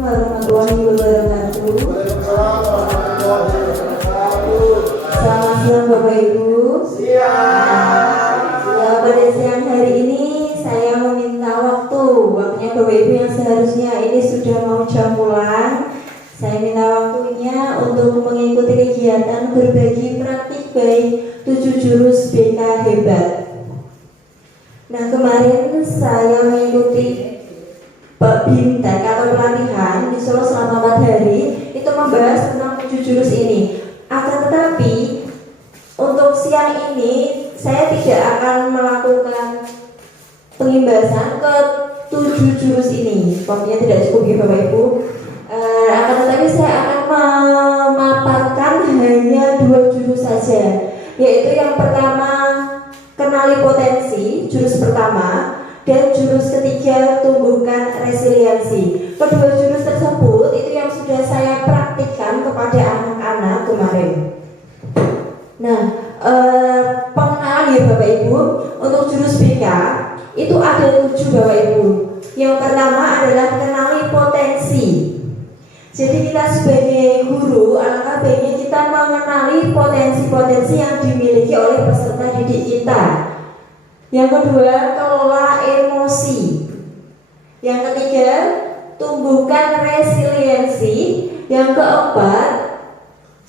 warahmatullahi wabarakatuh. Selamat siang Bapak Ibu. Pada siang hari ini saya meminta waktunya Bapak Ibu yang seharusnya ini sudah mau jam pulang. Saya minta waktunya untuk mengikuti kegiatan berbagi praktik baik 7 jurus BK hebat. Nah, kemarin saya mengikuti bimtek atau pelatihan di Solo selama 4 hari, itu membahas tentang 7 jurus ini. Akan tetapi untuk siang ini saya tidak akan melakukan pengimbasan ke 7 jurus ini. Waktunya tidak cukup ya Bapak Ibu. Akan tetapi saya akan memaparkan hanya 2 jurus saja, yaitu yang pertama kenali potensi, jurus pertama, dan jurus ketiga tumbuhkan resiliensi. Kedua jurus tersebut itu yang sudah saya praktikkan kepada anak-anak kemarin. Nah, pengenalan ya Bapak Ibu, untuk jurus BK itu ada 7 Bapak Ibu. Yang pertama adalah kenali potensi. Jadi kita sebagai guru, alangkah baiknya kita mengenali potensi-potensi yang dimiliki oleh peserta didik kita. Yang kedua, kelola emosi. Yang ketiga, tumbuhkan resiliensi. Yang keempat,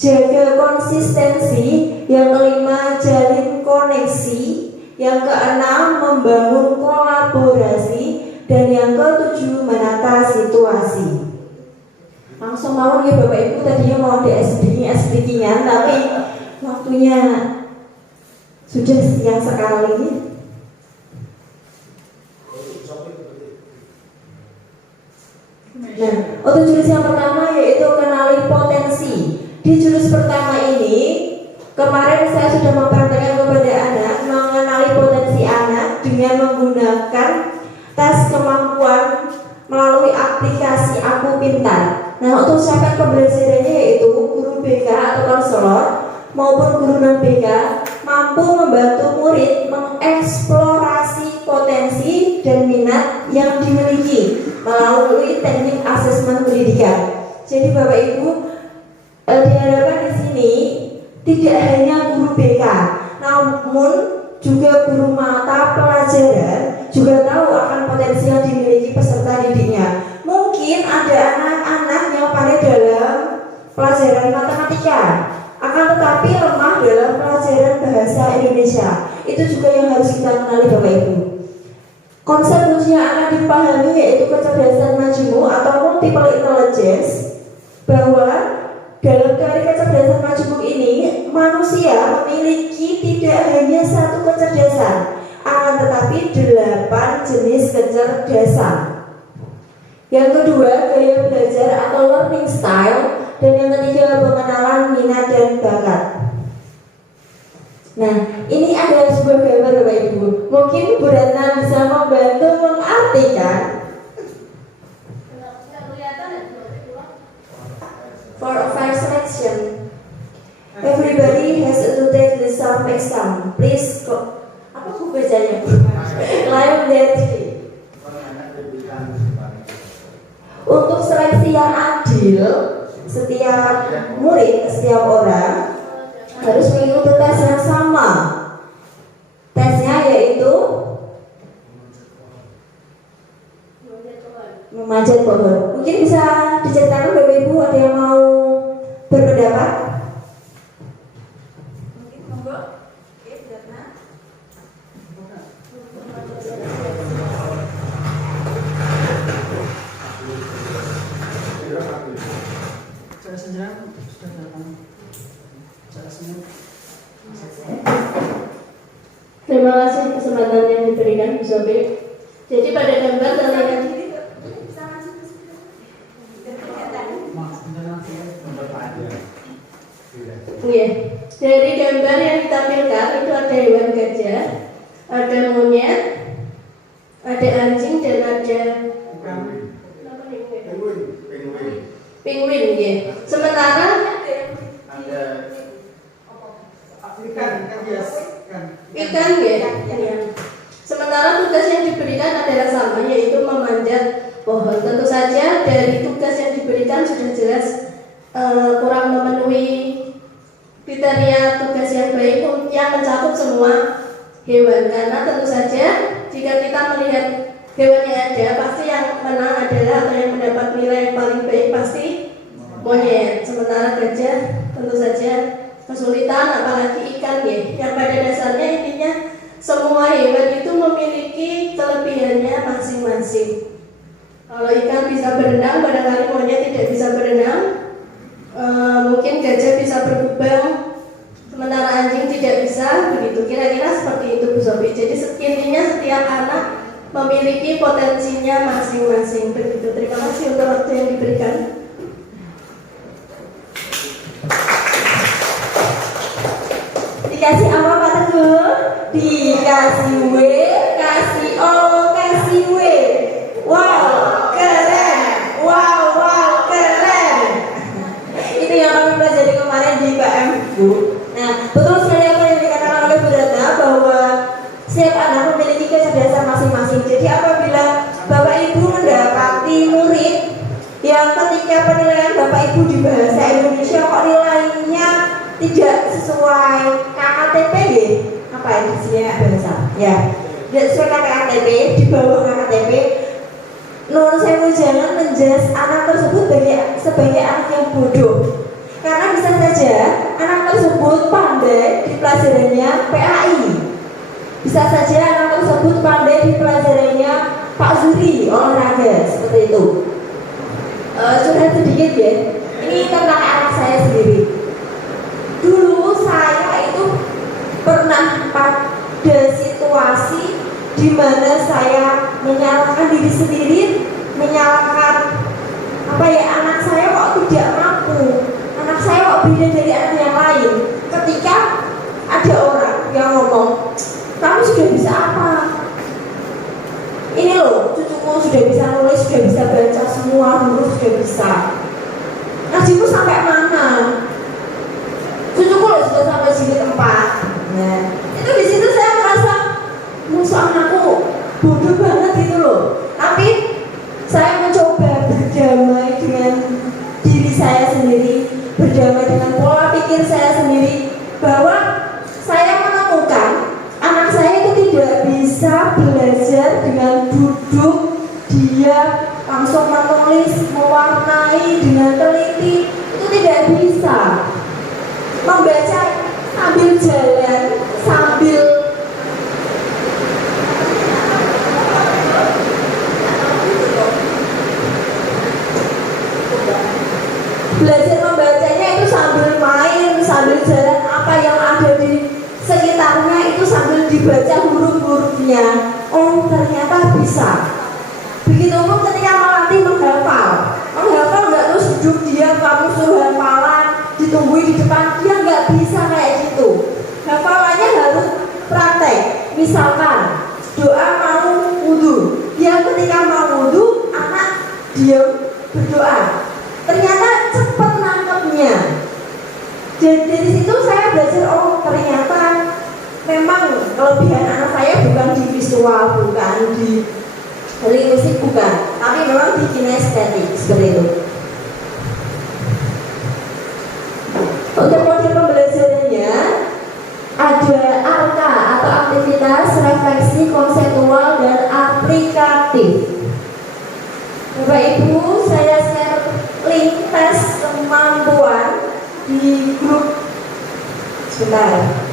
jaga konsistensi. Yang kelima, jalin koneksi. Yang keenam, membangun kolaborasi. Dan yang ketujuh, menata situasi. Langsung mau ya Bapak Ibu, tadinya mau ada speaking-an, tapi waktunya sudah siang sekali. Nah, untuk jurus yang pertama yaitu kenali potensi. Di jurus pertama ini, kemarin saya sudah mempraktikkan kepada anak mengenali potensi anak dengan menggunakan tes kemampuan melalui aplikasi Aku Pintar. Nah, untuk capaian pembelajarannya yaitu guru BK atau konselor maupun guru non BK mampu membantu murid mengeksplorasi potensi dan minat yang dimiliki melalui teknik asesmen pendidikan. Jadi Bapak Ibu, diharapkan di sini tidak hanya guru BK, namun juga guru mata pelajaran juga tahu akan potensi yang dimiliki peserta didiknya. Mungkin ada anak-anak yang pandai dalam pelajaran matematika, akan tetapi lemah dalam pelajaran bahasa Indonesia. Itu juga yang harus kita kenali Bapak Ibu. Konsep kuncinya akan dipahami yaitu kecerdasan majemuk atau multiple intelligence, bahwa dalam teori kecerdasan majemuk ini manusia memiliki tidak hanya satu kecerdasan, akan tetapi 8 jenis kecerdasan. Yang kedua, gaya belajar atau learning style. Dan yang ketiga, pengenalan minat dan bakat. Nah, ini ada sebuah gambar Bapak Ibu. Mungkin Bu Ratna bisa membantu mengartikan. For a fair selection, everybody has to take the sum exam. Please, apa Bu bacanya? Claim that. Untuk seleksi yang adil, setiap murid, setiap orang harus mengikuti tes yang sama. Tesnya yaitu memanjat pohon. Mungkin bisa diceritakan Bapak Ibu, ada yang mau berpendapat? Mungkin monggo. Oke, Ratna. Terima kasih kesempatan yang diberikan Bu Sobi. Jadi pada gambar terlihat dari gambar yang ditampilkan itu ada hewan gajah, ada monyet, ada anjing dan ada penguin ya. Sementara ada ikan ya. Sementara tugas yang diberikan adalah sama, yaitu memanjat pohon. Tentu saja dari tugas yang diberikan sudah jelas kurang memenuhi kriteria tugas yang baik yang mencakup semua hewan. Karena tentu saja jika kita melihat hewan yang ada, pasti yang menang adalah atau yang mendapat nilai yang paling baik pasti monyet. Sementara gajah tentu saja kesulitan, apalagi ikan ya, yang pada dasarnya intinya semua hewan itu memiliki kelebihannya masing-masing. Kalau ikan bisa berenang, barangkali monyet tidak bisa berenang. Mungkin gajah bisa berkubang, sementara anjing tidak bisa, begitu. Kira-kira seperti itu Bu Sofi. Jadi intinya setiap anak memiliki potensinya masing-masing, begitu. Terima kasih untuk waktu yang diberikan. Dikasih apa Pak Teguh? Dikasih W, kasih O, kasih W. Wow, keren. Wow, keren. Itu yang kami pelajari kemarin di PM, Bu. Nah, betul sekali apa yang dikatakan oleh Bu Ratna bahwa setiap anak memiliki kecerdasan masing-masing. Jadi apabila Bapak Ibu mendapati murid yang ketika penilaian Bapak Ibu di bahasa Indonesia kok nilainya tidak sesuai KKTP ya? Apa itu sih bahasa? Ya, tidak sesuai KKTP, di bawah KKTP. Nun sewu jangan menjudge anak tersebut sebagai anak yang bodoh. Karena bisa saja anak tersebut pandai di pelajarannya PAI. Bisa saja anak tersebut pandai di pelajarannya Pak Zuri olahraga, seperti itu. Curhat sedikit ya. Ini tentang anak saya sendiri. Dulu saya itu pernah pada situasi di mana saya menyalahkan diri sendiri, menyalahkan anak saya kok tidak mampu, anak saya kok beda dari anak yang lain. Ketika ada orang yang ngomong, kamu sudah bisa apa? Ini loh, cucuku sudah bisa nulis, sudah bisa baca semua, huruf sudah bisa. Ngajimu sampai mana? Cucuku loh sudah sampai jilid 4. Nah, itu di situ saya merasa musuh anakku bodoh banget gitu loh. Tapi saya mencoba berdamai dengan diri saya sendiri, berdamai dengan pola pikir saya sendiri, bahwa saya menemukan anak saya itu tidak bisa belajar dengan duduk dia langsung menulis, mewarnai dengan teliti, itu tidak bisa. Membaca sambil jalan, sambil belajar membacanya itu sambil main, sambil jalan, apa yang ada di sekitarnya itu sambil dibaca huruf-hurufnya. Oh, ternyata bisa. Begitupun ketika melatih menghafal nggak terus duduk dia kamu suruh hafalan ditungguin di depan, dia nggak bisa kayak gitu. Hafalannya harus praktek. Misalkan doa mau wudhu, dia ketika mau wudhu anak diam berdoa, ternyata cepat nangkepnya. Jadi dari situ saya belajar, oh ternyata memang kelebihan anak saya bukan di visual, bukan di linguistik, bukan, tapi memang di kinestetik, seperti itu. Untuk model pembelajarannya ada AK atau aktivitas refleksi konseptual dan aplikatif. Bapak Ibu, saya share link tes kemampuan di grup. Sebentar.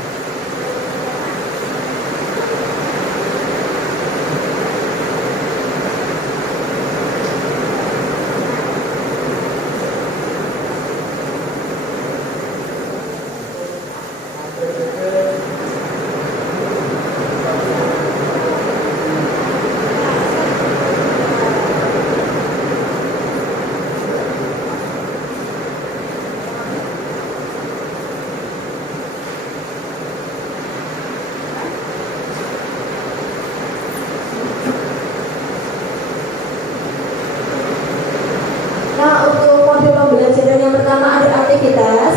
Nah, untuk model pembelajaran yang pertama ada aktivitas.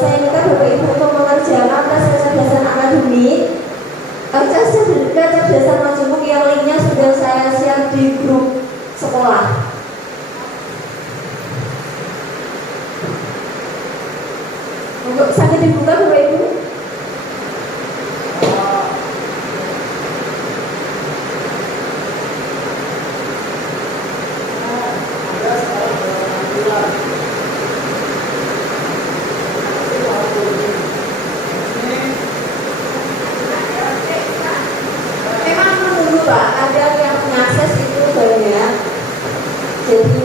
Saya minta Bapak Ibu untuk mengerjakan tes kecerdasan akademik, kecerdasan majemuk yang linknya sudah saya share di grup sekolah. coba ada yang mengakses itu banyak. Jadi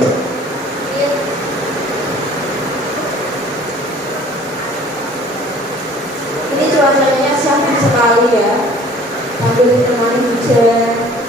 ini cuacanya syahdu sekali ya, sambil ditemani hujan.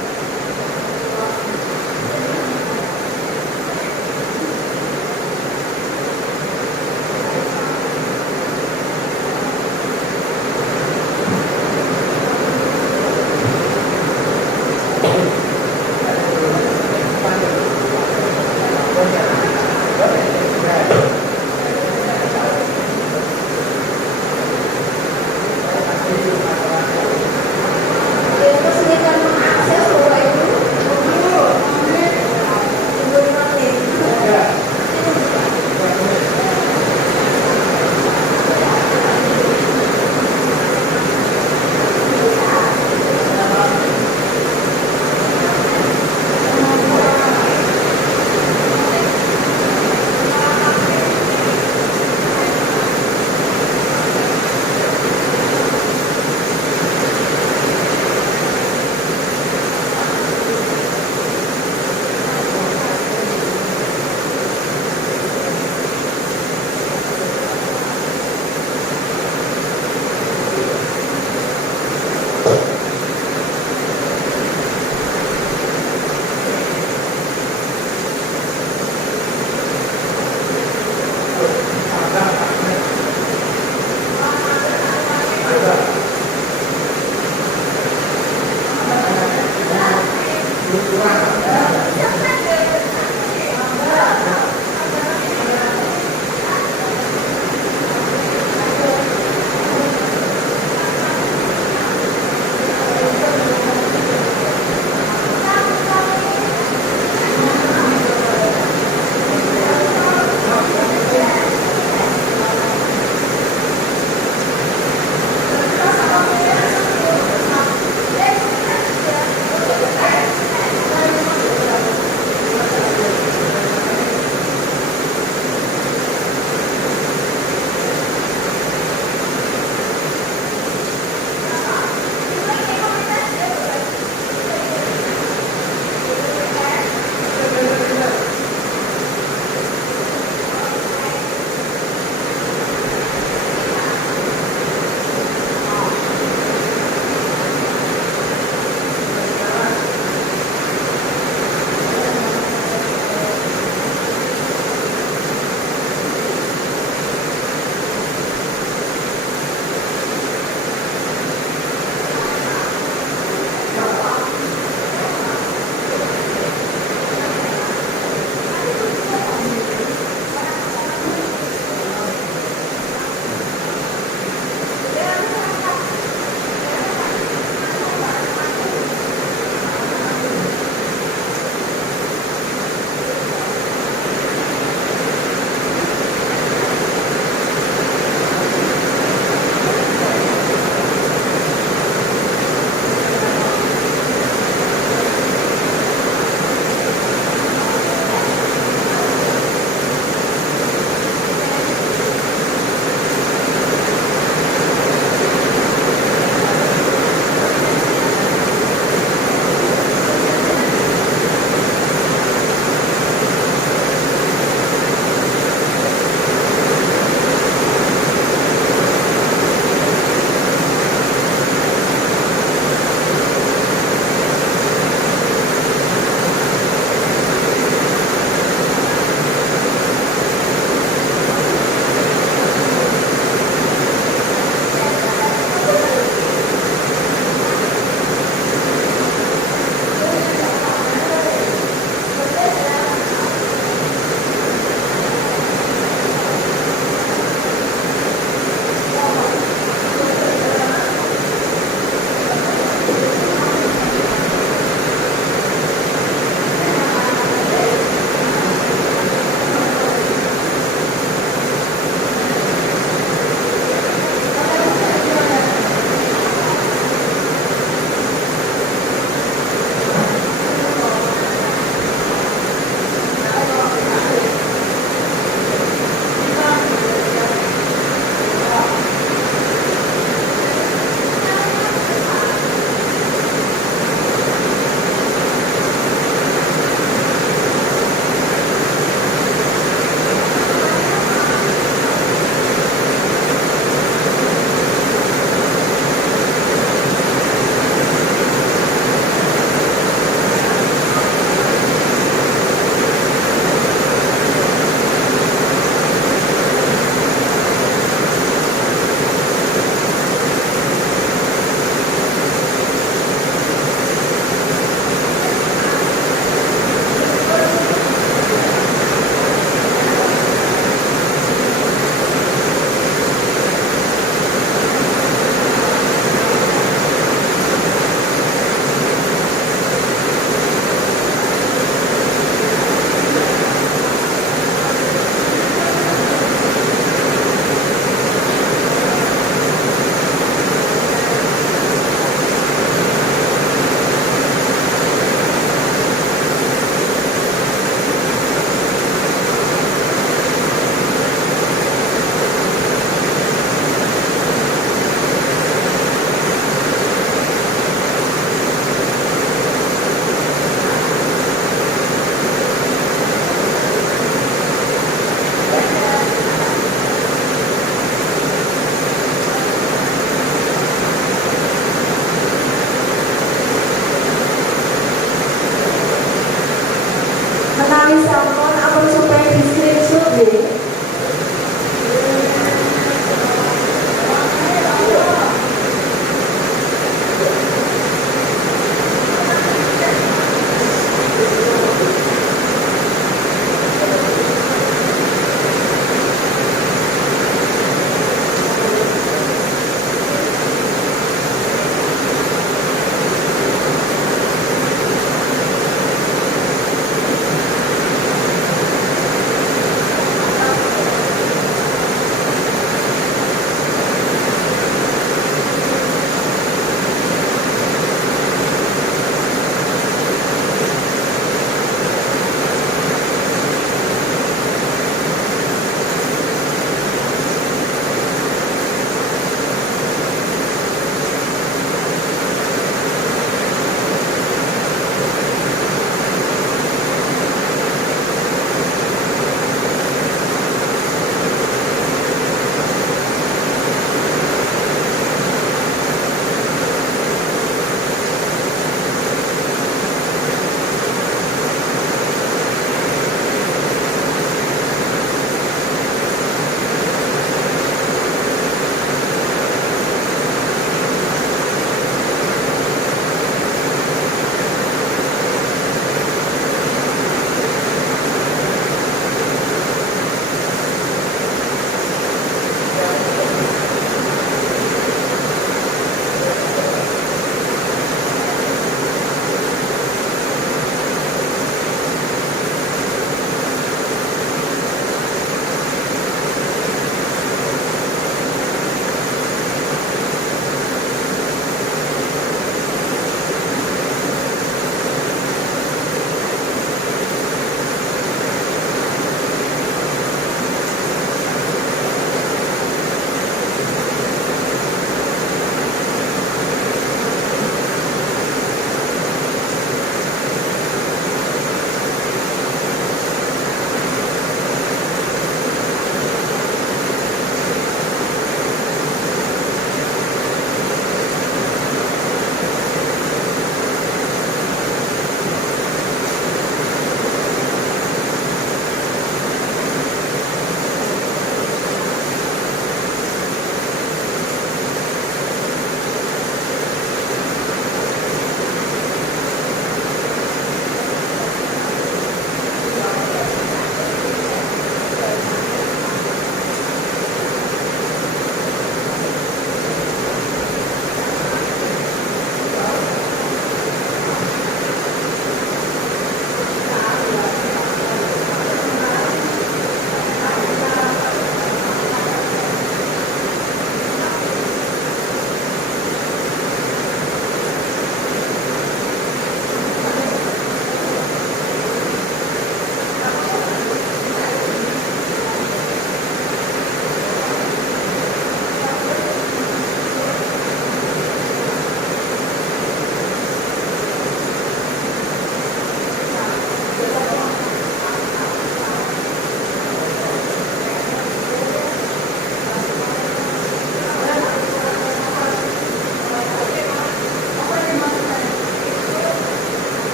perlu supaya di screenshot deh.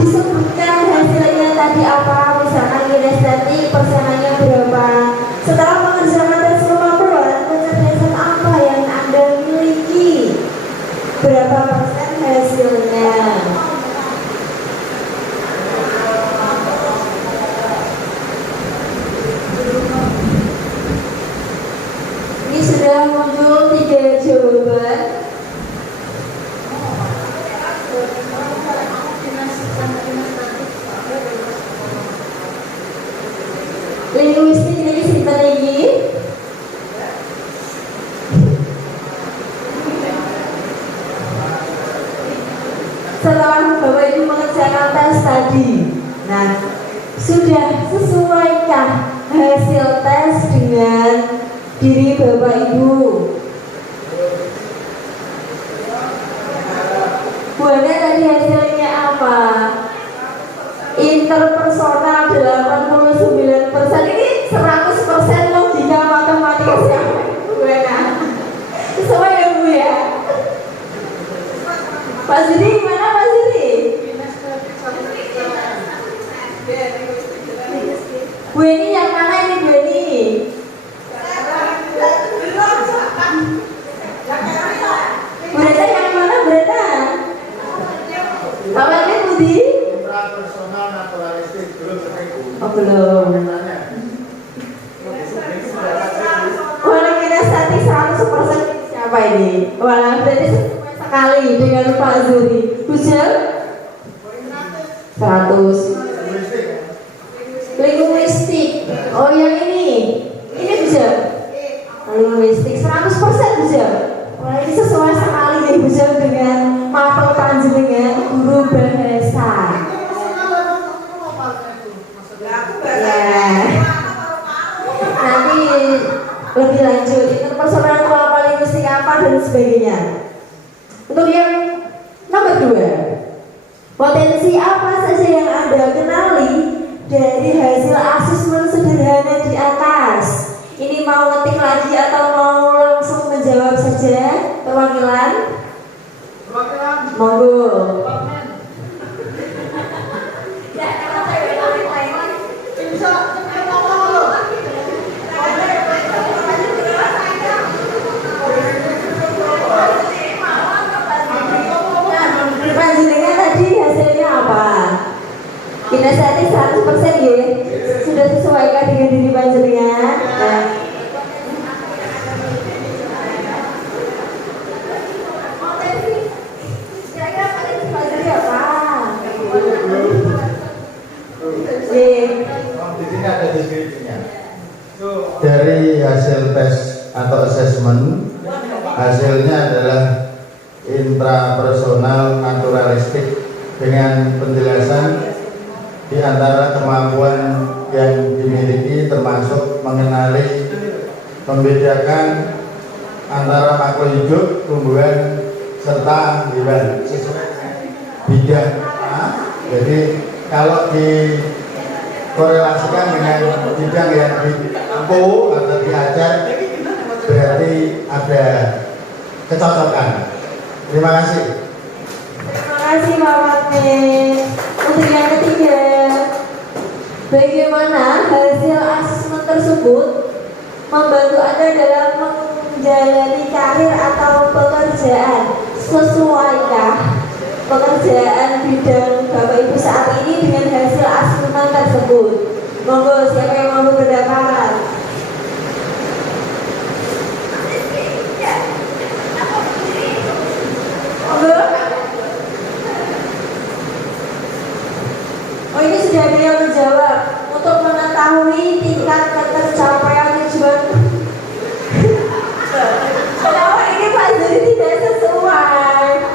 Disebutkan hasilnya tadi apa, misalkan kinestetik persenannya berapa. Setelah mengerjakan tes kemampuan, kecerdasan apa yang Anda miliki, berapa persen hasilnya. Ini sudah muncul 3 jawaban. Linguistik ini cerita lagi. Setelah Bapak Ibu mengerjakan tes tadi, nah sudah sesuaikah hasil tes dengan diri Bapak Ibu? Buahnya tadi hasilnya apa? Interpersonal 89%. Ini 100% logika matematika siapa? Buana. Sesuai ya Bu ya? Pak Zuri gimana Pak Zuri? Bu ini yang mana ini Bu ini? Berita yang mana berita? Bapak ini Budi? Personal naturalistik belum ketemu. Oh belum. Boleh kita statis 100% siapa ini? Wah berarti sekali dengan Pak Zuri. Bujel? 100. Linguistik. Oh yang ini. Ini Bujel. Linguistik 100% Bujel. Wah ini sesuai sekali nih Bujel dengan mapel panjenengan guru bahasa. Nanti lebih lanjut interpersonal itu apa, linguistik apa dan sebagainya. Untuk yang nomor 2, potensi apa saja yang Anda kenali dari hasil asesmen sederhana di atas. Ini mau ngetik lagi atau mau langsung menjawab saja? Perwakilan? Monggo. Panjenengan tadi hasilnya apa? Kinestetik 100% ya? Sudah sesuaikan dengan diri panjenengan? Nah. Di sini ada deskripsinya. Dari hasil tes atau assessment, hasilnya adalah intrapersonal naturalistik dengan penjelasan di antara kemampuan yang dimiliki termasuk mengenali, membedakan antara makhluk hidup, tumbuhan, serta hewan sesuai bidang. Jadi kalau dikorelasikan dengan bidang yang ditempuh atau diajar, berarti ada kecocokan. Terima kasih. Terima kasih Pak Wakil. Untuk yang ketiga, bagaimana hasil asesmen tersebut membantu Anda dalam menjalani karir atau pekerjaan? Sesuaikah pekerjaan bidang Bapak Ibu saat ini dengan hasil asesmen tersebut? Monggo, siapa yang mau berpendapat? Monggo. Oh ini sudah ada yang menjawab. Untuk mengetahui tingkat ketercapaian tujuan. Kenapa ini Pak Zuri tidak sesuai?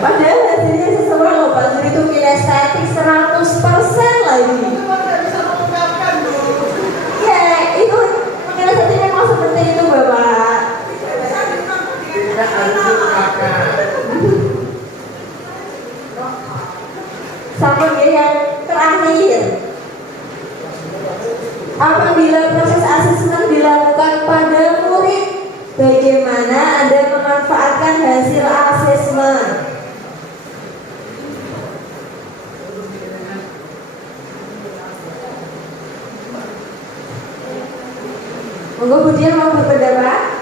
Padahal hasilnya sesuai loh Pak Zuri, itu kinestetik 100% lagi. Ya itu kinestetik memang seperti itu Bapak. Tidak harus diucapkan. yang terakhir. Apabila proses asesmen dilakukan pada murid, bagaimana Anda memanfaatkan hasil asesmen? Monggo Bu Dian mau berpendapat?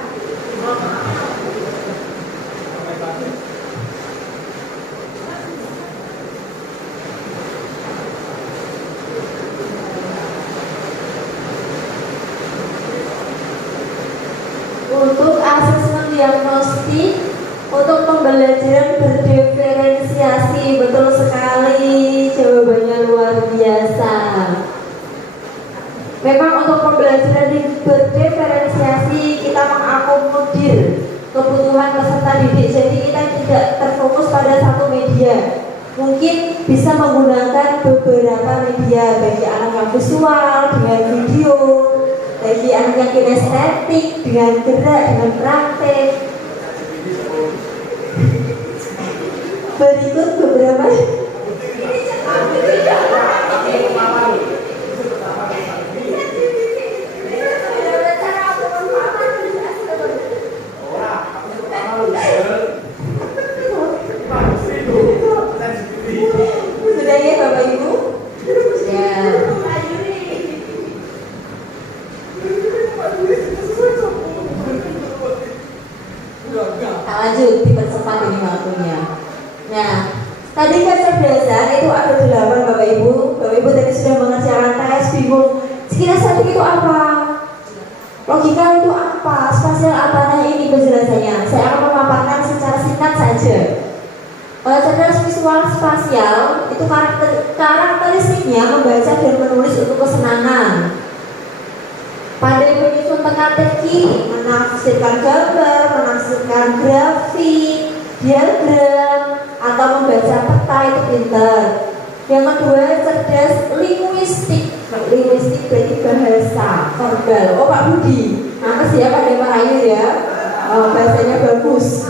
Untuk asesmen diagnostik, untuk pembelajaran berdiferensiasi, betul sekali, jawabannya luar biasa. Memang untuk pembelajaran berdiferensiasi kita mengakomodir kebutuhan peserta didik, jadi kita tidak terfokus pada satu media. Mungkin bisa menggunakan beberapa media, bagi anak yang visual dengan video, bagi anak yang kinestetik dengan gerak, dengan praktek. Berikut beberapa sudah ya Bapak Ibu? Ya. Lanjut, dipercepat ini waktunya. Nah, tadi kecerdasan itu ada 8 Bapak Ibu. Bapak Ibu tadi sudah mengerjakan tes, bingung kinestetik itu apa, logika itu apa, spasial apa. Nah ini penjelasannya. Saya akan memaparkan secara singkat saja. Cerdas visual spasial itu karakteristiknya membaca dan menulis untuk kesenangan, pandai menyusun teka-teki, menafsirkan gambar, menafsirkan grafik, diagram, atau membaca peta, itu pintar. Yang kedua, cerdas linguistik. Linguistik berarti bahasa verbal. Oh Pak Budi, apa sih ya Pak Demarayu ya? Oh, bahasanya bagus.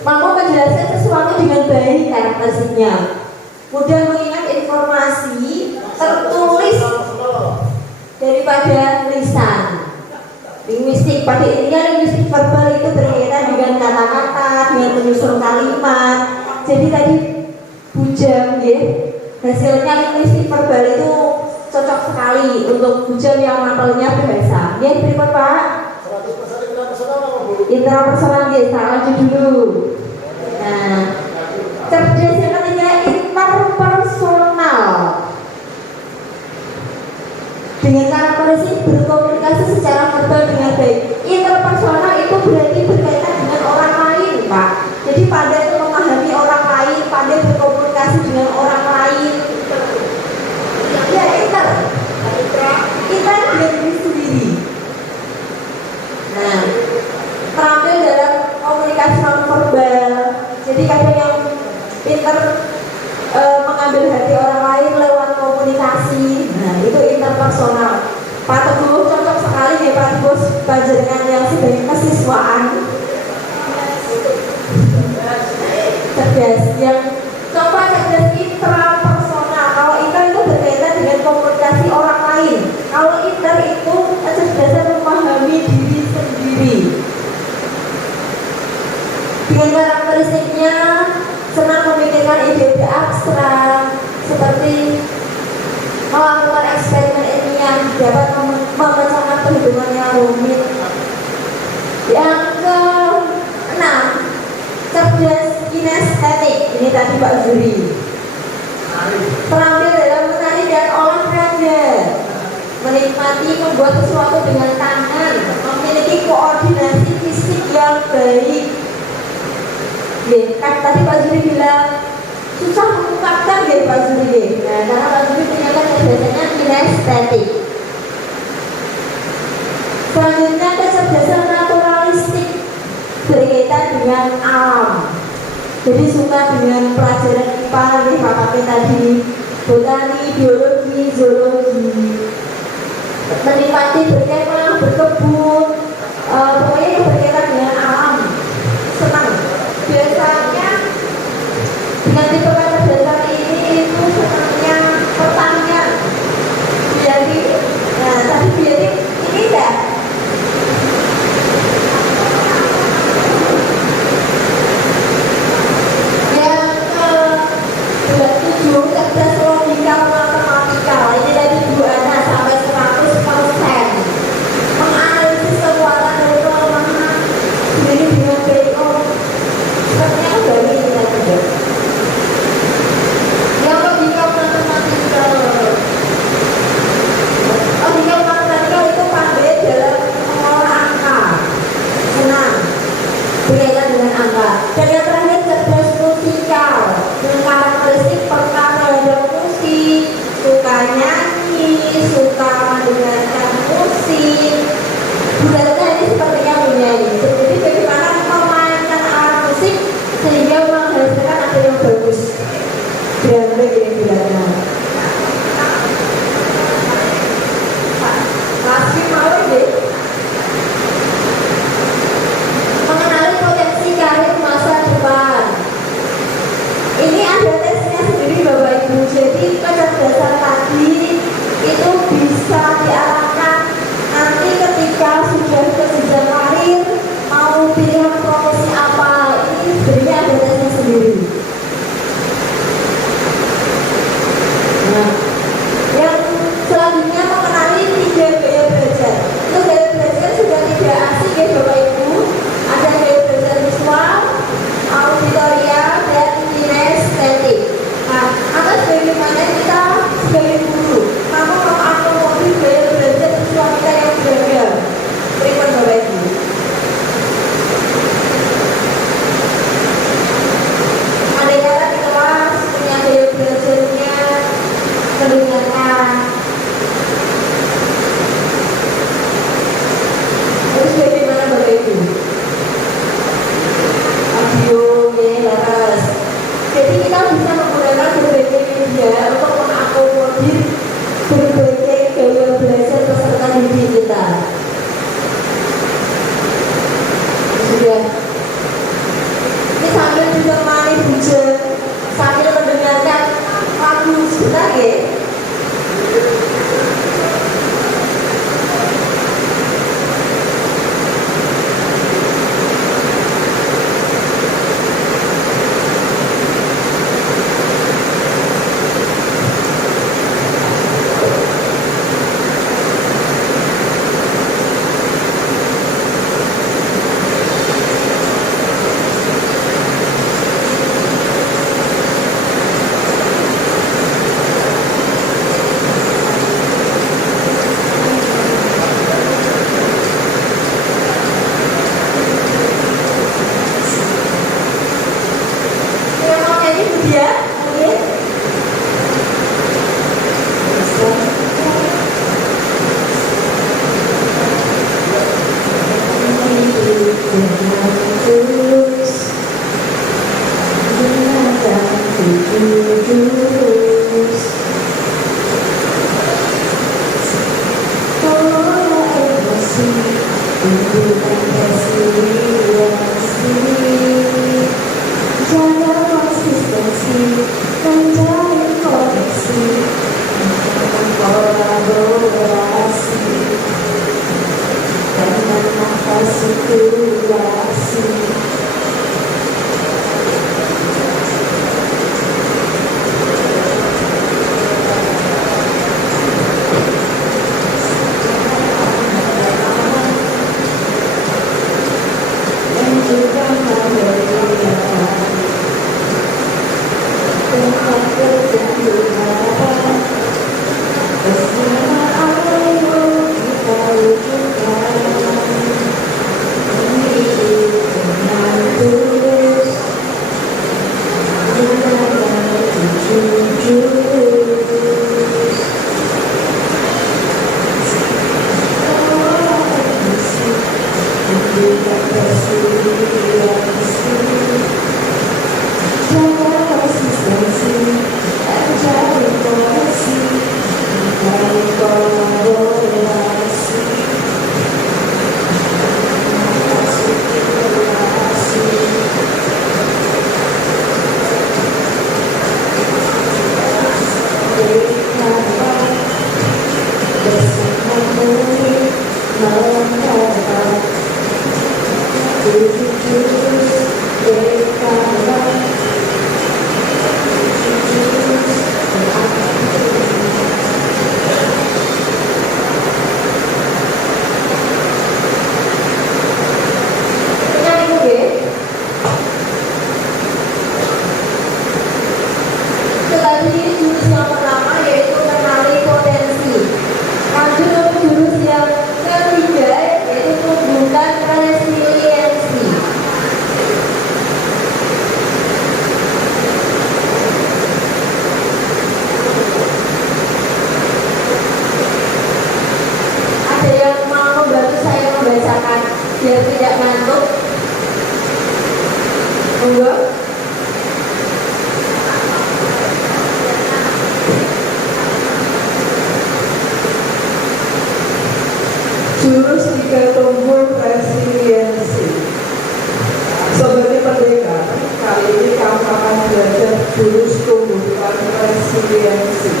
Mampu menjelaskan sesuatu dengan baik karakteristiknya. Mudah mengingat informasi tertulis daripada lisan. Linguistik, pada intinya linguistik verbal itu berkaitan dengan kata-kata, dengan menyusun kalimat. Jadi tadi Bujang ya, hasilnya linguistik verbal itu cocok sekali untuk Bujang yang mapelnya bahasa. Ya, berikut Pak. Intrapersonal ya, saya lanjut dulu. Nah, cerdas yang ketiga interpersonal. Dengan karakteristik berkomunikasi secara verbal dengan baik. Interpersonal itu berarti berkaitan dengan orang lain, Pak. Jadi pandai memahami orang lain, pandai berkomunikasi dengan orang lain. Ya, inter dengan diri sendiri. Nah, terampil dalam komunikasi non verbal. Jadi kadang yang pinter mengambil hati orang lain lewat komunikasi. Nah, itu interpersonal. Pak Teguh cocok sekali ya Pak Teguh, panjenengan yang sebagai kesiswaan cerdas. Yang coba cerdas intrapersonal. Kalau inter itu berkaitan dengan komunikasi orang lain. Kalau inter itu kecerdasan memahami diri sendiri. Dengan karakteristiknya senang memikirkan ide-ide abstrak, seperti melakukan eksperimen ilmiah, dapat memecahkan perhitungan yang rumit. Yang ke-6, cerdas kinestetik. Ini tadi Pak Zuri. Terampil dalam menari dan olahraga, menikmati membuat sesuatu dengan tangan, memiliki koordinasi fisik yang baik. Kan tadi Pak Zuri bilang susah mengungkapkan ya Pak Zuri. Nah, karena Pak Zuri punya kecerdasannya kinestetik. Selanjutnya kecerdasan naturalistik, berkaitan dengan alam. Jadi suka dengan pelajaran IPA, nih Pak pakai tadi botani, biologi, zoologi. Menikmati berkemah, berkebun, pokoknya yang berkaitan dengan alam. Senang. Biasanya berkaitan dengan angka. Dan yang terakhir cerdas musikal, karakteristik peka terhadap musik, suka nyanyi, suka mendengarkan musik. Bulannya ini sepertinya menyanyi. Jadi bagaimana memainkan alat musik sehingga menghasilkan apa yang bagus. Berapa ini bulannya? Masih mau deh. Mengenali potensi karir masa depan. Ini ada tesnya sendiri Bapak Ibu. Jadi kecerdasan tadi itu bisa diarahkan nanti ketika sudah ke jenjang karir, mau pilihan profesi apa. Ini sebenarnya ada tesnya sendiri. Nah, yang selanjutnya mengenali 3 gaya belajar. Untuk gaya belajar sudah tidak asing ya Bapak Ibu. Ada gaya belajar visual, auditorial, dan kinestetik. Nah, atas bagaimana kita sebagai guru mampu mengakomodir gaya belajar siswa kita yang beragam. Berikan Bapak Ibu. Ada kata di kelas punya gaya belajarnya mendengarkan. Terus bagaimana Bapak Ibu? Audio, jelas. Jadi kita bisa menggunakan berbagai media untuk mengakomodir berbagai gaya belajar peserta didik kita. Sudah. Ini sambil juga mani hujan, sambil mendengarkan lagu sebentar ya. Sebagai pendekar, kali ini kamu akan belajar jurus tumbuhan resiliensi.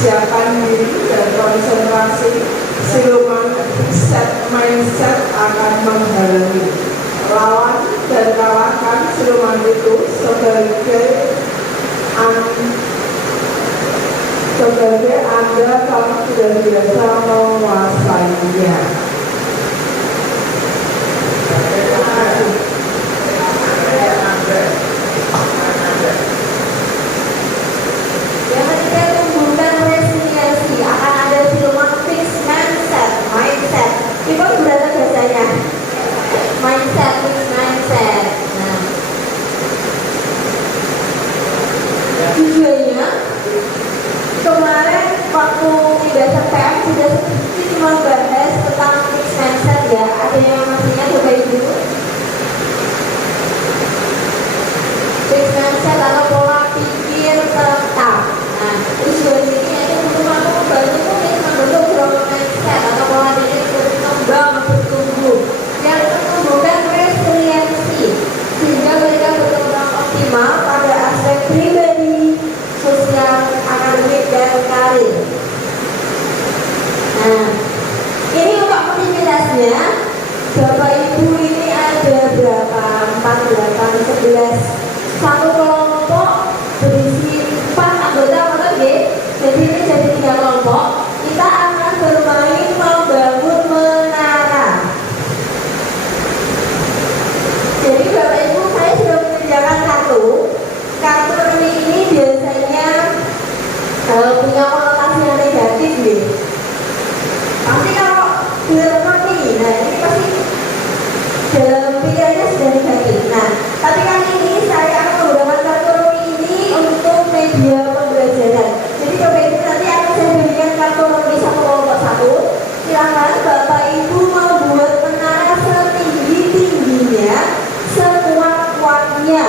Siapkan diri dan konsentrasi, siluman set mindset akan menghalangi. Lawan dan kalahkan siluman itu sebagai Anda kalau sudah biasa menguasainya. Yang ketiga, tumbuhkan resiliensi. Akan ada siluman fixed mindset. Ibu berapa biasanya? Mindset, fixed mindset. Nah, tujuannya kemarin waktu tidak SPM sudah sedikit cuma bahas tentang fixed mindset ya. Ada yang maksudnya Bapak Ibu? Fixed mindset atau pola pikir tetap. Nah, tujuan ini yaitu untuk membantu membentuk growth mindset atau pola pikir berkembang, bertumbuh yang menumbuhkan resiliensi sehingga mereka berkembang optimal pada aspek pribadi, sosial, akademik, dan karir. Nah, ini untuk aktivitasnya Bapak Ibu ini ada berapa? 4, 8, 11 satu kelompok berisi 4 anggota motor G. Jadi ini jadi 3 kelompok. Kita akan bermain membangun menara. Jadi Bapak Ibu, saya sudah menyediakan kartu. Kartu ini biasanya punya konotasi yang negatif nih. Pasti kalau diremen nih, nah ini pasti dalam pikirannya sudah negatif. Nah, tapi kali ini saya akan menggunakan kartu ini untuk media pembelajaran. Jadi Bapak Ibu nanti akan saya berikan kartu satu kelompok satu. Silakan Bapak Ibu membuat menara setinggi-tingginya, sekuat-kuatnya.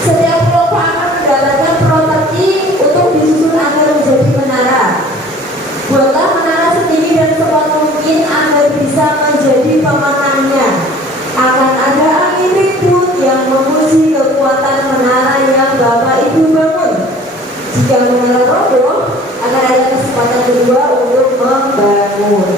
Setiap kelompok akan mendapatkan properti untuk disusun agar menjadi menara. Buatlah menara setinggi dan sekuat mungkin agar bisa menjadi pemenangnya. Akan ada angin ribut yang memuji kekuatan menara yang Bapak Ibu bangun. Jika menara roboh, akan ada kesempatan kedua untuk membangun.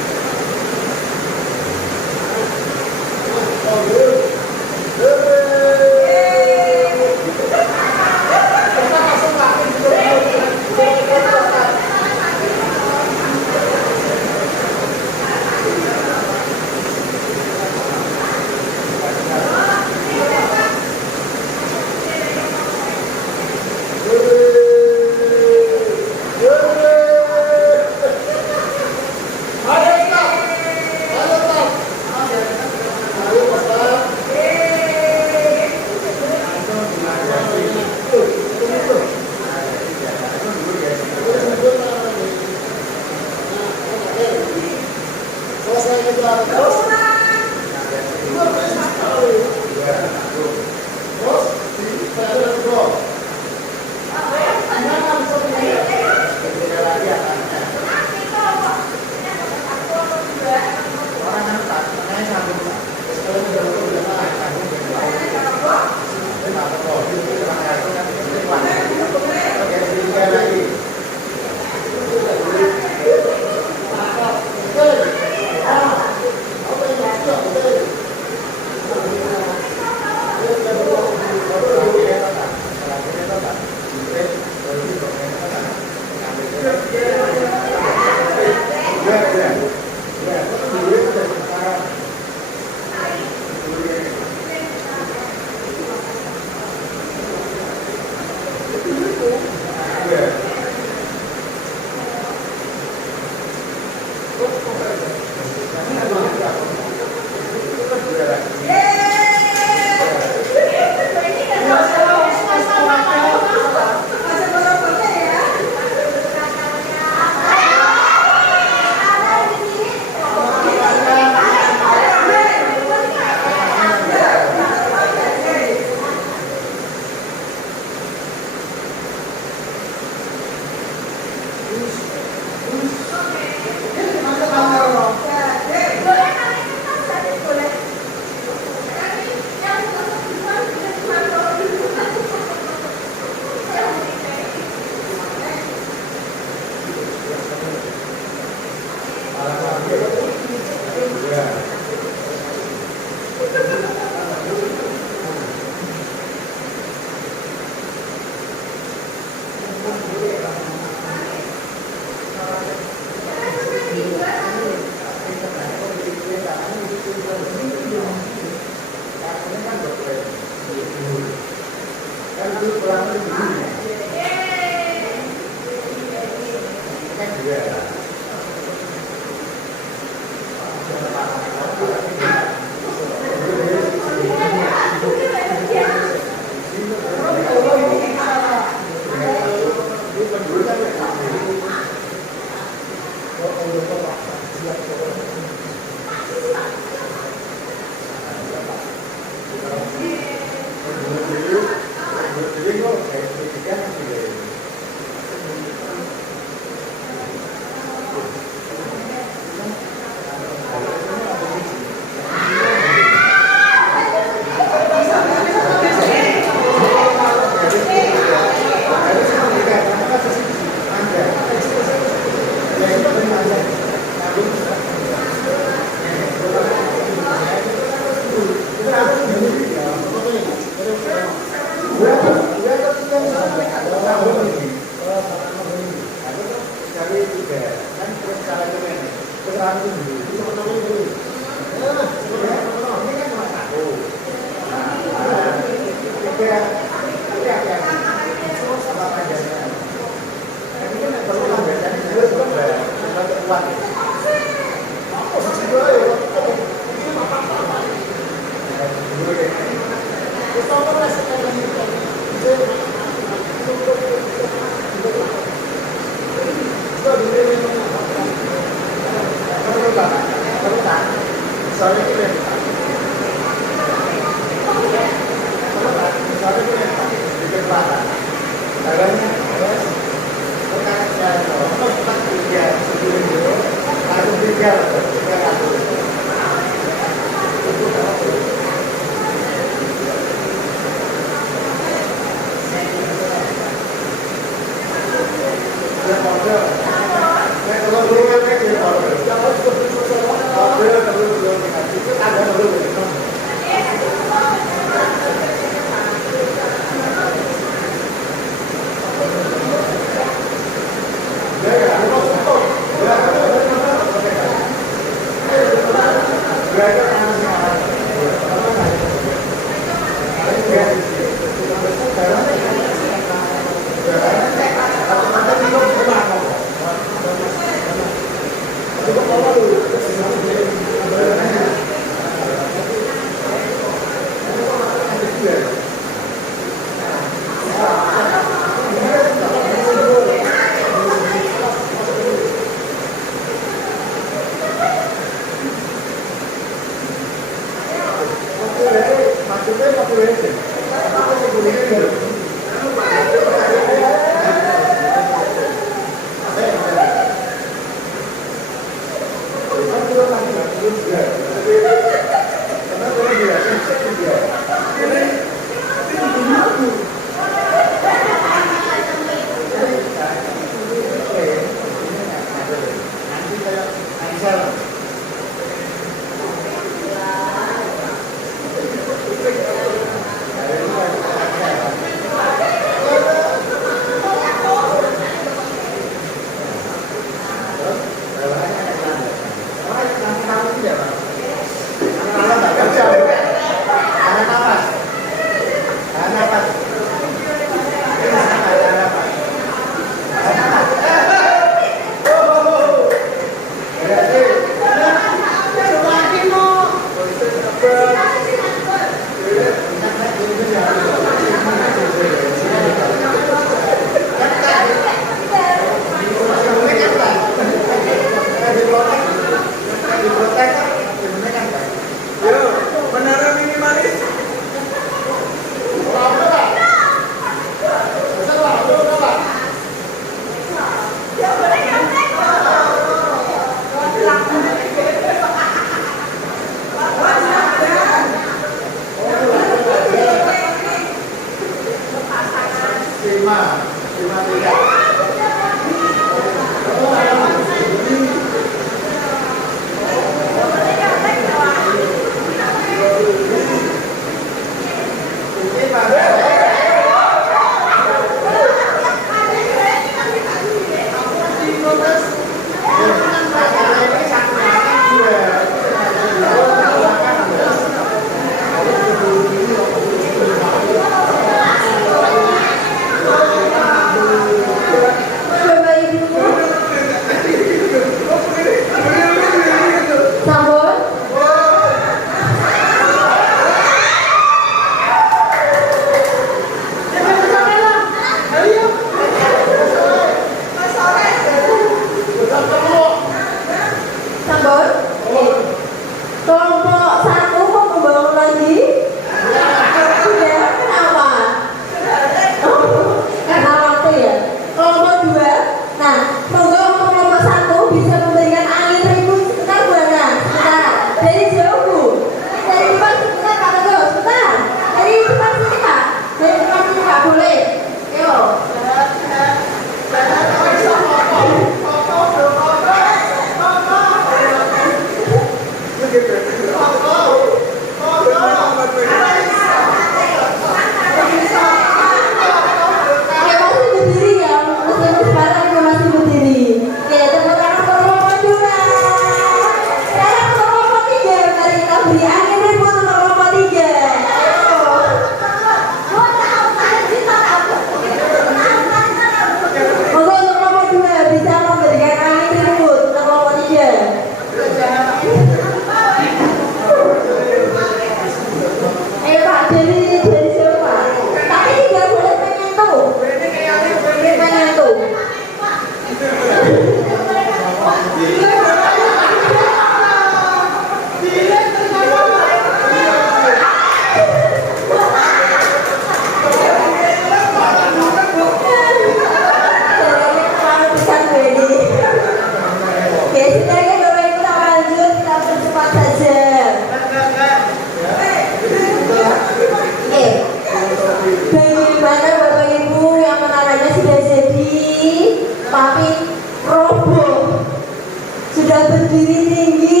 bisa berdiri tinggi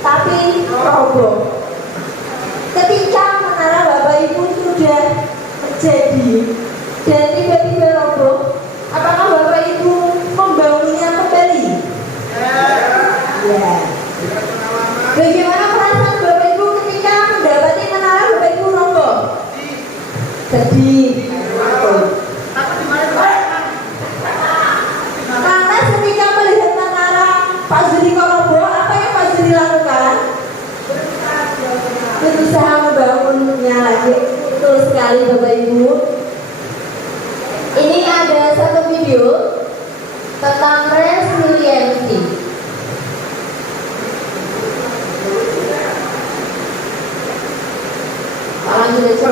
tapi roboh. Ketika menara Bapak Ibu sudah jadi dan tiba-tiba roboh, apakah Bapak Ibu membangunnya kembali? Ya. Bagaimana perasaan Bapak Ibu ketika mendapati menara Bapak Ibu roboh? Sedih. Karena ketika melihat menara Pak Zuri roboh, apa yang Pak Zuri lakukan? Berusaha membangunnya lagi. Betul sekali Bapak Ibu. Ini ada satu video tentang resiliensi. Lanjut aja.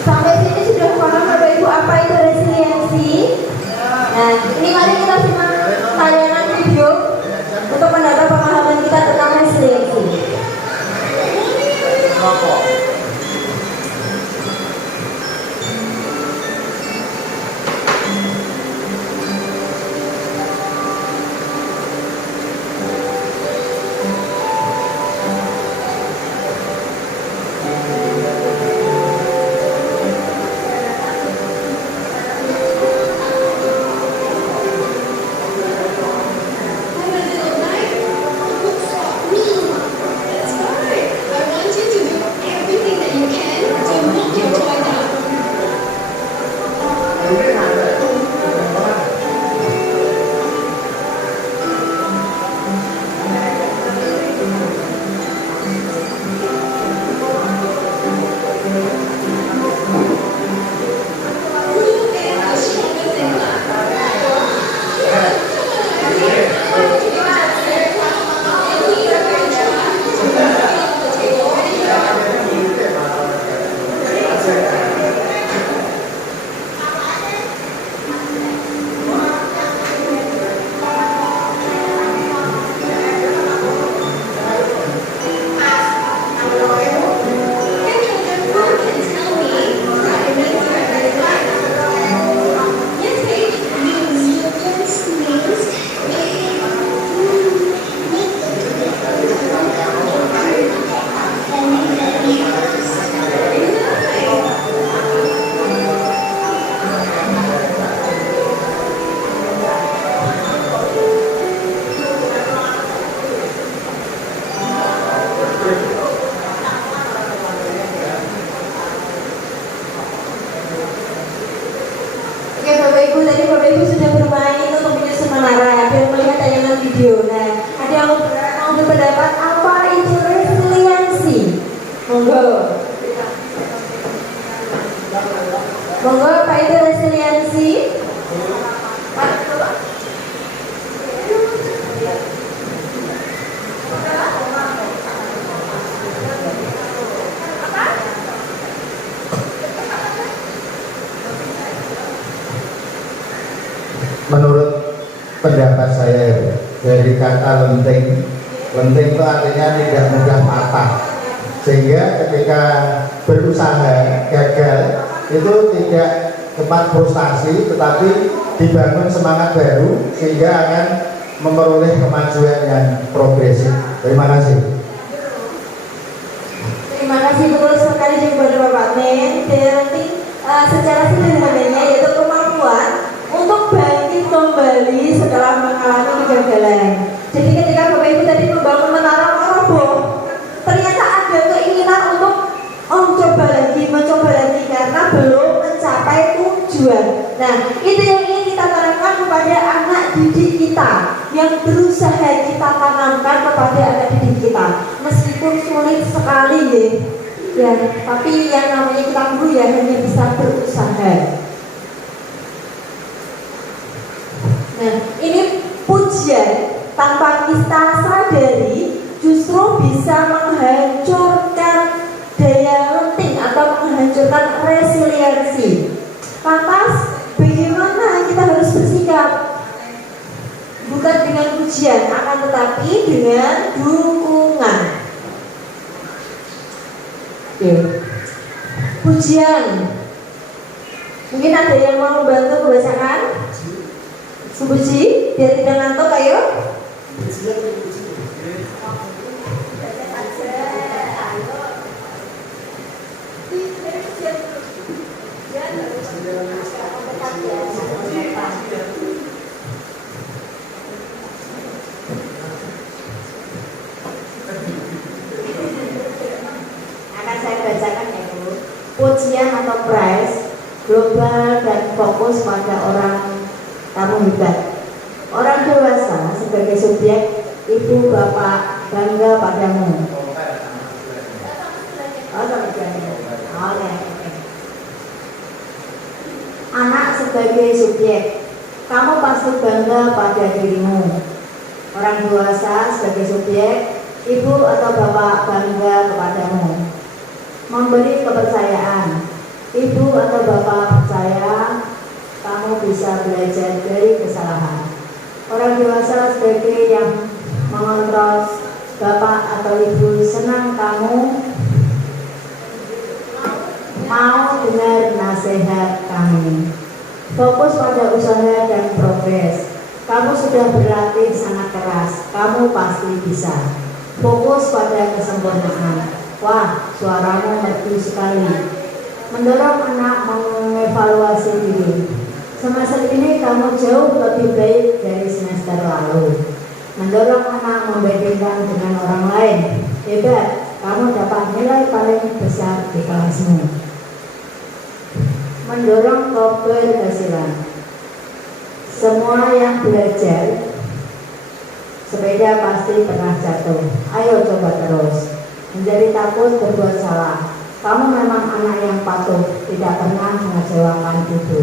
Sampai sini sudah paham Bapak Ibu apa itu resiliensi? Nah, ini mari kita simak tayangan video untuk mendapat pemahaman kita tentang resiliensi. Oke Bapak Ibu, tadi Bapak Ibu sudah bermain untuk menyusun menara dan melihat tayangan video. Nah, ada yang mau berpendapat apa itu resiliensi? Monggo. Monggo, apa itu resiliensi? Menurut pendapat saya dari kata lenting itu artinya tidak mudah patah, sehingga ketika berusaha gagal itu tidak cepat frustasi, tetapi dibangun semangat baru sehingga akan memperoleh kemajuan yang progresif. Terima kasih. Terima kasih betul sekali kepada Bapak Men. Nanti secara sederhananya yaitu kemampuan untuk bangkit kembali setelah mengalami kegagalan. Jadi ketika Bapak Ibu tadi membangun menara roboh, ternyata ada keinginan untuk mencoba lagi karena belum mencapai tujuan. Nah, itu yang ingin kita tanamkan kepada anak didik kita, yang berusaha kita tanamkan kepada anak didik kita. Meskipun sulit sekali ya, tapi yang namanya kita guru ya hanya bisa berusaha. Nah, ini pujian tanpa kita sadari justru bisa menghancurkan daya lenting atau menghancurkan resiliensi. Lantas, bagaimana kita harus bersikap? Bukan dengan pujian, akan tetapi dengan dukungan. Oke. Pujian. Mungkin ada yang mau membantu membacakan? Puji, biar tidak ngantuk, ayo. Akan saya bacakan ya Bu. Pujian atau praise global dan fokus pada orang kamu hebat. Orang dewasa sebagai subjek, ibu bapak bangga padamu. Oke. Anak sebagai subjek, kamu pasti bangga pada dirimu. Orang dewasa sebagai subjek, ibu atau bapak bangga kepadamu. Memberi kepercayaan, ibu atau bapak percaya kamu bisa belajar dari kesalahan. Orang dewasa sebagai yang mengontrol, bapak atau ibu senang kamu mau dengar nasihat kami. Fokus pada usaha dan progres. Kamu sudah berlatih sangat keras, kamu pasti bisa. Fokus pada kesempurnaan. Wah, suaramu merdu sekali. Mendorong anak mengevaluasi diri. Semester ini kamu jauh lebih baik dari semester lalu. Mendorong anak membandingkan dengan orang lain. Hebat, kamu dapat nilai paling besar di kelasmu. Mendorong keberhasilan. Semua yang belajar sepeda pasti pernah jatuh. Ayo coba terus. Menjadi takut berbuat salah. Kamu memang anak yang patuh, tidak pernah mengecewakan ibu.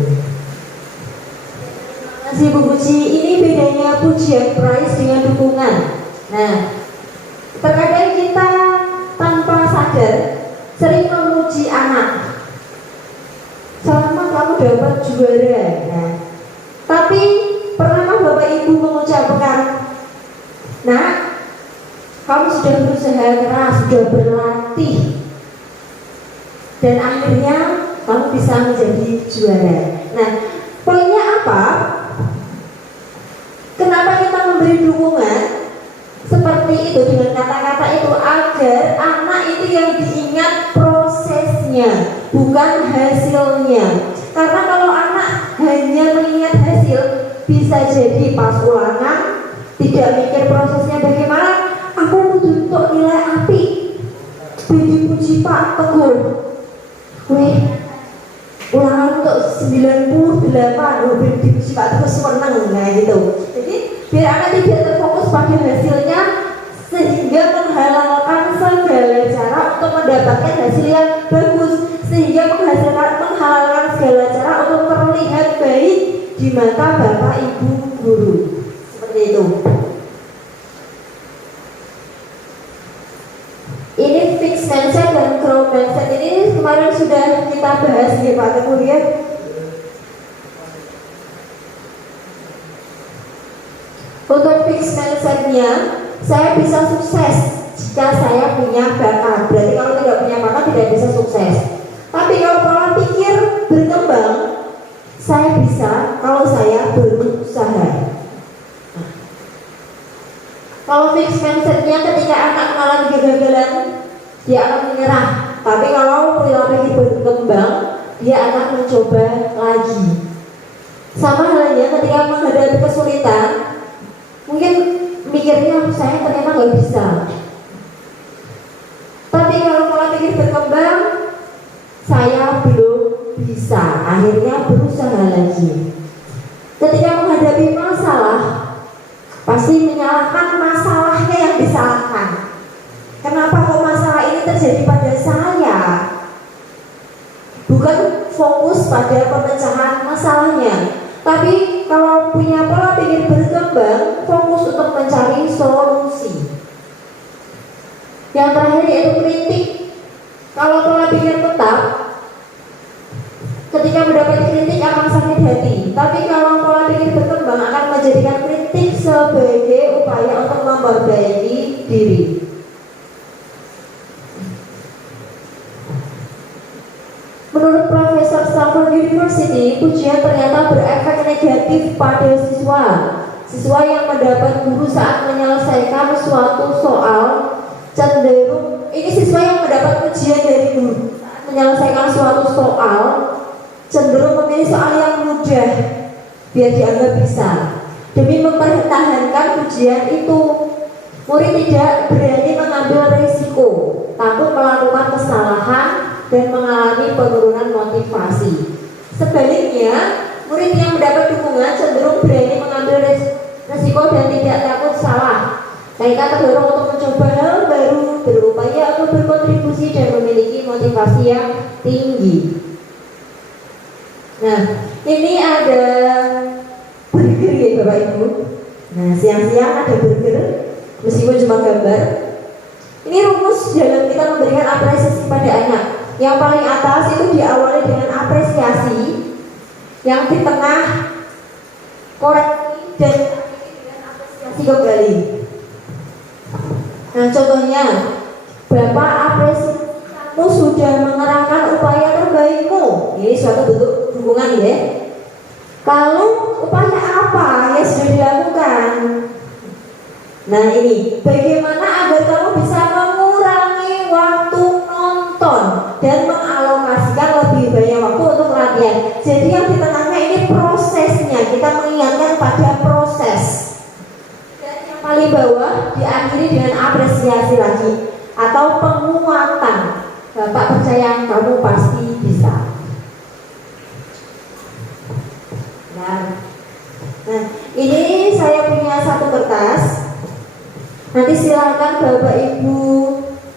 Terima kasih Bu Puji. Ini bedanya pujian praise dengan dukungan. Nah, terkadang kita tanpa sadar sering memuji anak. Selamat kamu dapat juara. Nah, tapi pernahkah Bapak Ibu mengucapkan, "Nak, kamu sudah berusaha keras, sudah berlatih, dan akhirnya kamu bisa menjadi juara." Nah, poinnya apa? Kenapa kita memberi dukungan seperti itu dengan kata-kata itu, agar anak itu yang diingat prosesnya, bukan hasilnya. Karena kalau anak hanya mengingat hasil, bisa jadi pas ulangan tidak mikir prosesnya bagaimana. Aku untuk nilai api, dipuji Pak Teguh, weh ulangan untuk 98, dipuji Pak Teguh seneng, nah gitu. Jadi biar anak tidak terfokus pada hasilnya, sehingga menghalalkan segala cara untuk mendapatkan hasil yang bagus, sehingga menghalalkan segala cara untuk terlihat baik di mata bapak ibu guru. Seperti itu. Ini fixed mindset dan growth mindset ini kemarin sudah kita bahas ya Pak Teguh ya. Untuk fixed mindsetnya, saya bisa sukses jika saya punya bakat. Berarti kalau tidak punya bakat tidak bisa sukses. Tapi kalau pola pikir berkembang, saya bisa kalau saya berusaha. Kalau fixed mindsetnya ketika anak mengalami kegagalan, dia akan menyerah. Tapi kalau pola pikir berkembang, dia akan mencoba lagi. Sama halnya ketika menghadapi kesulitan, mungkin mikirnya saya ternyata nggak bisa. Tapi kalau pola pikir berkembang, saya belum bisa. Akhirnya berusaha lagi. Ketika menghadapi masalah, pasti menyalahkan masalahnya yang disalahkan. Kenapa kok masalah ini terjadi pada saya? Bukan fokus pada pemecahan masalahnya. Tapi kalau punya pola pikir berkembang, fokus untuk mencari solusi. Yang terakhir yaitu kritik. Kalau pola pikir tetap, ketika mendapat kritik akan sakit hati. Tapi kalau pola pikir berkembang akan menjadikan kritik sebagai upaya untuk memperbaiki diri. Menurut Profesor Stanford University, pujian ternyata berefek negatif pada siswa. Siswa yang mendapat guru saat menyelesaikan suatu soal cenderung, ini siswa yang mendapat pujian dari guru saat menyelesaikan suatu soal cenderung memilih soal yang mudah biar dianggap bisa. Demi mempertahankan pujian itu, murid tidak berani mengambil risiko, takut melakukan kesalahan dan mengalami penurunan motivasi. Sebaliknya, murid yang mendapat dukungan cenderung berani mengambil risiko dan tidak takut salah. Mereka terdorong untuk mencoba hal baru, berupaya untuk berkontribusi dan memiliki motivasi yang tinggi. Nah, ini ada burger ya Bapak Ibu. Nah, siang-siang ada burger, meskipun cuma gambar. Ini rumus dalam kita memberikan apresiasi pada anak. Yang paling atas itu diawali dengan apresiasi, yang di tengah koreksi dan dengan apresiasi kembali. Nah, contohnya, Bapak apresiasi kamu sudah mengerahkan upaya terbaikmu. Ini suatu bentuk dukungan ya. Kalau upaya apa yang sudah dilakukan? Nah ini, bagaimana agar kamu bisa mengurangi waktu nonton dan mengalokasikan lebih banyak waktu untuk latihan. Jadi yang di tengahnya ini prosesnya, kita mengingatkan pada proses. Dan yang paling bawah diakhiri dengan apresiasi lagi atau penguatan. Bapak percaya kamu pasti bisa. Nah, ini saya punya satu kertas. Nanti silakan Bapak Ibu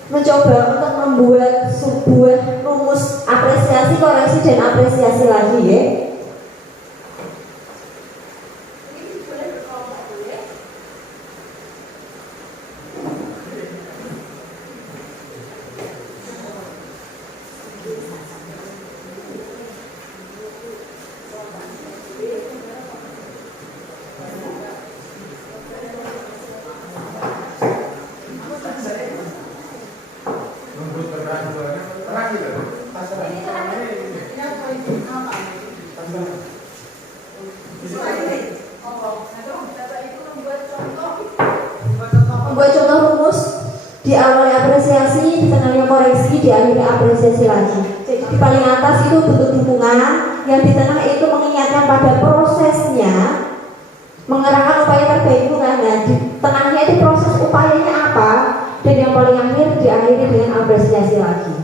mencoba untuk membuat sebuah rumus apresiasi, koreksi, dan apresiasi lagi ya. Membuat contoh rumus, diawali apresiasi, di tengahnya koreksi, diakhiri apresiasi lagi. Jadi di paling atas itu bentuk dukungan, yang di tengah itu mengingatkan pada prosesnya, mengerahkan upaya terbaik nah di tengahnya itu proses upayanya apa, dan yang paling akhir diakhiri dengan apresiasi lagi.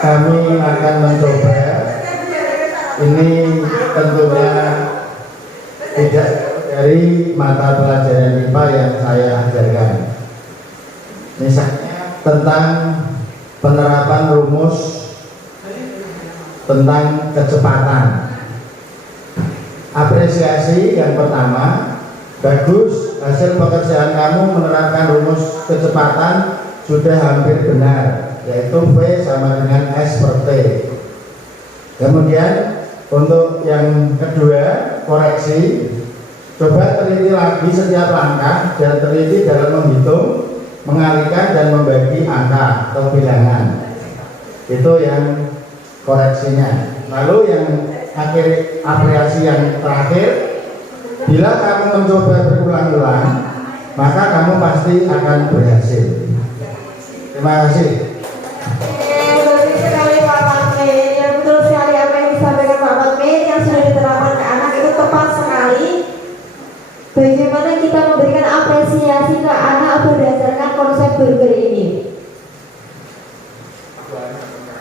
kami akan mencoba. Ini tentunya tidak dari mata pelajaran IPA yang saya ajarkan. Misalnya tentang penerapan rumus tentang kecepatan. Apresiasi yang pertama, bagus, hasil pekerjaan kamu menerapkan rumus kecepatan sudah hampir benar, yaitu V sama dengan S per T. Kemudian untuk yang kedua, koreksi, coba teliti lagi setiap langkah dan teliti dalam menghitung, mengalihkan dan membagi angka atau bilangan. Itu yang koreksinya. Lalu yang akhir apresiasi yang terakhir, bila kamu mencoba berulang-ulang, maka kamu pasti akan berhasil. Terima kasih. Baik sekali Pak Patmin, yang betul sekali apa yang disampaikan Pak Patmin yang sudah diterapkan ke anak itu tepat sekali. Bagaimana kita memberikan apresiasi ke anak berdasarkan konsep berber ini.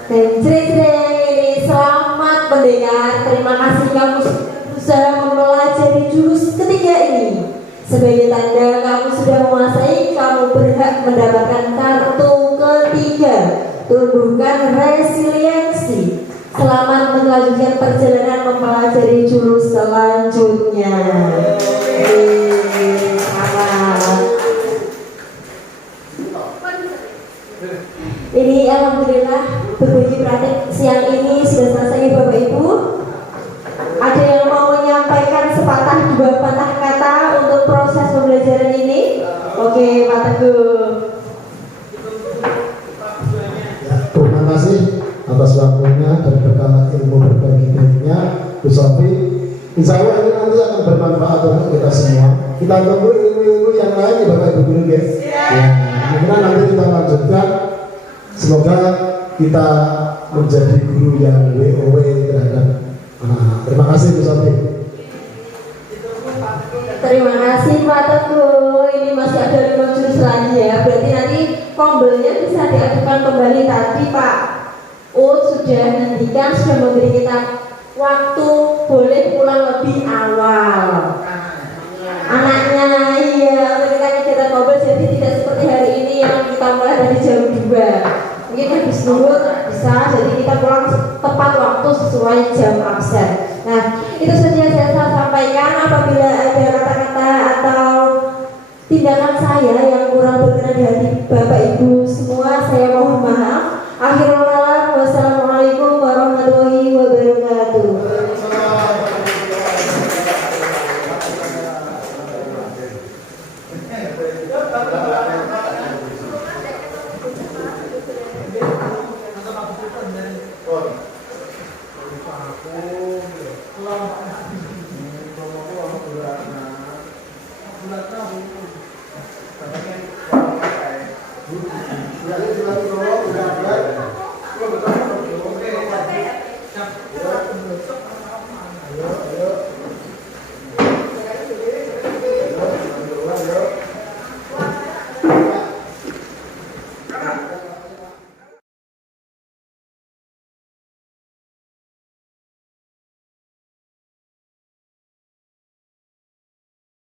Dan jreng ini selamat mendengar. Terima kasih kamu sudah berusaha mempelajari jurus ketiga ini. Sebagai tanda kamu sudah menguasai, kamu berhak mendapatkan kartu ketiga. Tumbuhkan resiliensi. Selamat melanjutkan perjalanan mempelajari jurus selanjutnya. Selamat. Ini alhamdulillah berbagi praktik siang ini sudah selesai Bapak Ibu. Ada yang mau menyampaikan sepatah dua patah kata untuk proses pembelajaran ini? Oke, Pak Teguh. Ya, terima kasih atas waktunya dan bekal ilmu berbagi ilmunya, Bu Sofi. Insya Allah ini nanti akan bermanfaat untuk kita semua. Kita tunggu ilmu-ilmu yang lain ya Bapak Ibu Guru ya. Kemudian nanti kita lanjutkan. Semoga kita menjadi guru yang WOW terhadap anak-anak. Terima kasih Bu Sofi. Terima kasih Pak Teguh. Ini masih ada 5 jurus lagi ya. Berarti nanti kombelnya bisa diajukan kembali. Tadi Pak Ut sudah menghentikan, sudah memberi kita waktu boleh pulang lebih awal. Anaknya iya, kita kegiatan kombel jadi tidak seperti hari ini yang kita mulai dari jam 2. Mungkin habis zuhur bisa, jadi kita pulang tepat waktu sesuai jam absen. Nah, itu saja yang saya sampaikan. Apabila ada kata-kata atau tindakan saya yang kurang berkenan di hati Bapak Ibu semua, saya mohon maaf.